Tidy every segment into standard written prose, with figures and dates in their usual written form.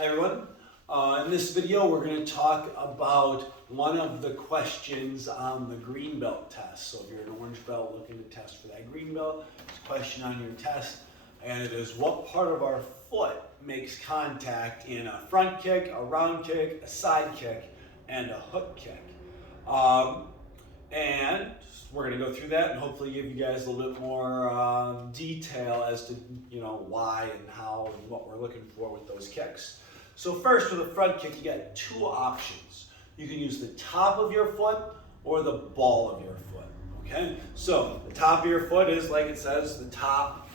Hi everyone. In this video we're going to talk about one of the questions on the green belt test. So if you're an orange belt looking to test for that green belt, it's a question on your test, and it is what part of our foot makes contact in a front kick, a round kick, a side kick, and a hook kick. And we're going to go through that and hopefully give you guys a little bit more detail as to why and how and what we're looking for with those kicks. So first, with a front kick, you got two options. You can use the top of your foot or the ball of your foot. Okay, so the top of your foot is, like it says, the top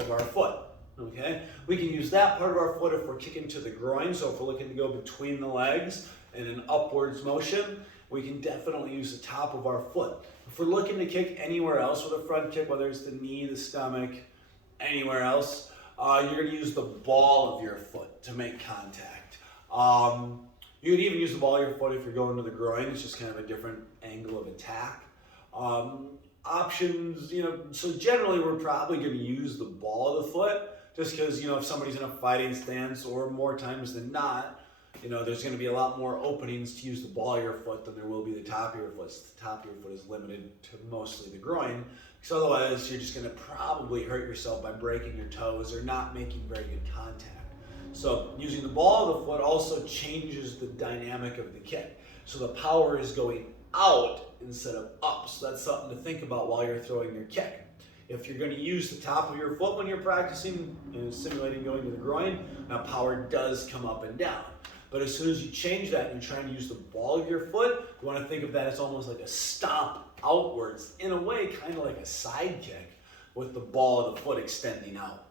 of our foot. Okay, we can use that part of our foot if we're kicking to the groin. So if we're looking to go between the legs in an upwards motion, we can definitely use the top of our foot. If we're looking to kick anywhere else with a front kick, whether it's the knee, the stomach, anywhere else, you're going to use the ball of your foot to make contact. You could even use the ball of your foot if you're going to the groin. It's just kind of a different angle of attack. Options, so generally we're probably going to use the ball of the foot just because, if somebody's in a fighting stance, or more times than not, there's going to be a lot more openings to use the ball of your foot than there will be the top of your foot. So the top of your foot is limited to mostly the groin, because otherwise you're just going to probably hurt yourself by breaking your toes or not making very good contact. So using the ball of the foot also changes the dynamic of the kick. So the power is going out instead of up. So that's something to think about while you're throwing your kick. If you're going to use the top of your foot when you're practicing, simulating going to the groin, now power does come up and down. But as soon as you change that and you're trying to use the ball of your foot, you want to think of that as almost like a stomp outwards, in a way kind of like a side kick with the ball of the foot extending out.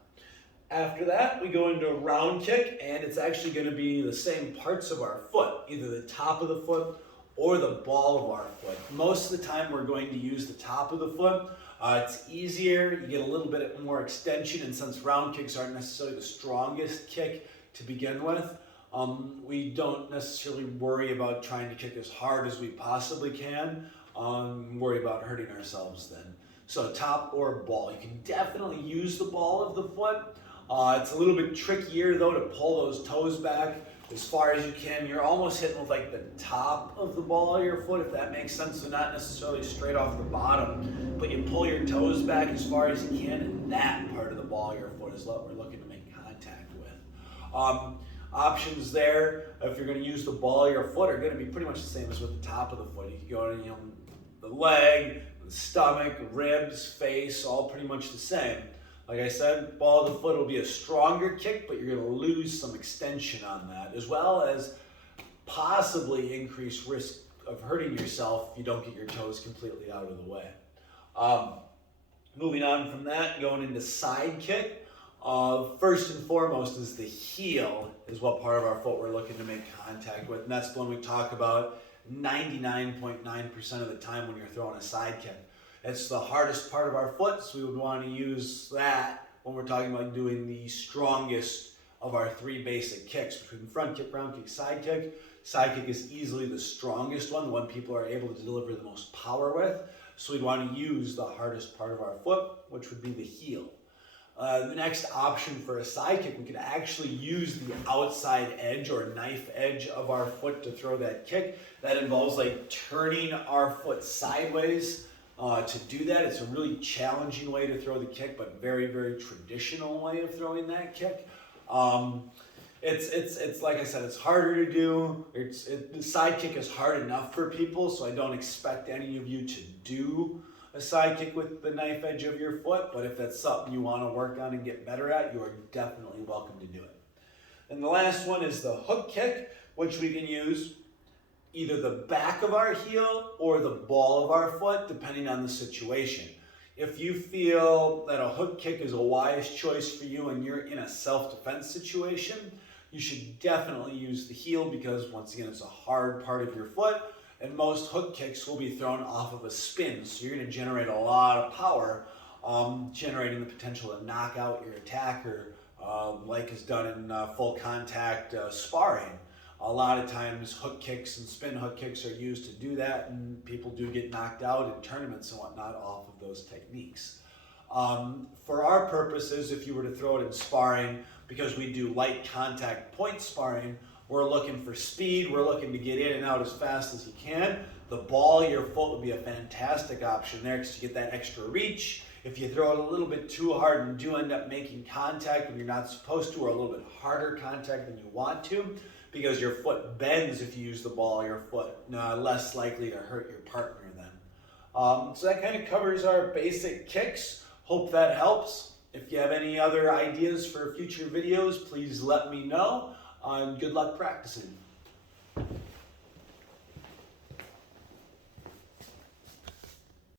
After that, we go into a round kick, and it's actually going to be the same parts of our foot, either the top of the foot or the ball of our foot. Most of the time we're going to use the top of the foot. It's easier, you get a little bit more extension, and since round kicks aren't necessarily the strongest kick to begin with, we don't necessarily worry about trying to kick as hard as we possibly can. Worry about hurting ourselves then. So top or ball. You can definitely use the ball of the foot. It's a little bit trickier though to pull those toes back as far as you can. You're almost hitting with like the top of the ball of your foot, if that makes sense. So not necessarily straight off the bottom, but you pull your toes back as far as you can, and that part of the ball of your foot is what we're looking to make contact with. Options there, if you're going to use the ball of your foot, are going to be pretty much the same as with the top of the foot. You can go to the leg, the stomach, ribs, face, all pretty much the same. Like I said, ball of the foot will be a stronger kick, but you're going to lose some extension on that, as well as possibly increased risk of hurting yourself if you don't get your toes completely out of the way. Moving on from that, going into side kick. First and foremost is the heel is what part of our foot we're looking to make contact with, and that's the one we talk about 99.9% of the time when you're throwing a side kick. It's the hardest part of our foot, so we would want to use that when we're talking about doing the strongest of our three basic kicks between front kick, round kick, side kick. Side kick is easily the strongest one, the one people are able to deliver the most power with, so we'd want to use the hardest part of our foot, which would be the heel. The next option for a side kick, we could actually use the outside edge or knife edge of our foot to throw that kick. That involves like turning our foot sideways to do that. It's a really challenging way to throw the kick, but very, very traditional way of throwing that kick. It's like I said, it's harder to do. The side kick is hard enough for people, so I don't expect any of you to do a side kick with the knife edge of your foot, but if that's something you want to work on and get better at, you are definitely welcome to do it. And the last one is the hook kick, which we can use either the back of our heel or the ball of our foot, depending on the situation. If you feel that a hook kick is a wise choice for you and you're in a self-defense situation, you should definitely use the heel, because once again, it's a hard part of your foot. And most hook kicks will be thrown off of a spin, so you're going to generate a lot of power, generating the potential to knock out your attacker, like is done in full contact sparring. A lot of times hook kicks and spin hook kicks are used to do that, and people do get knocked out in tournaments and whatnot off of those techniques. For our purposes, if you were to throw it in sparring, because we do light contact point sparring, we're looking for speed. We're looking to get in and out as fast as you can. The ball of your foot would be a fantastic option there because you get that extra reach. If you throw it a little bit too hard and do end up making contact when you're not supposed to, or a little bit harder contact than you want to, because your foot bends if you use the ball of your foot, less likely to hurt your partner then. So that kind of covers our basic kicks. Hope that helps. If you have any other ideas for future videos, please let me know. Good luck practicing.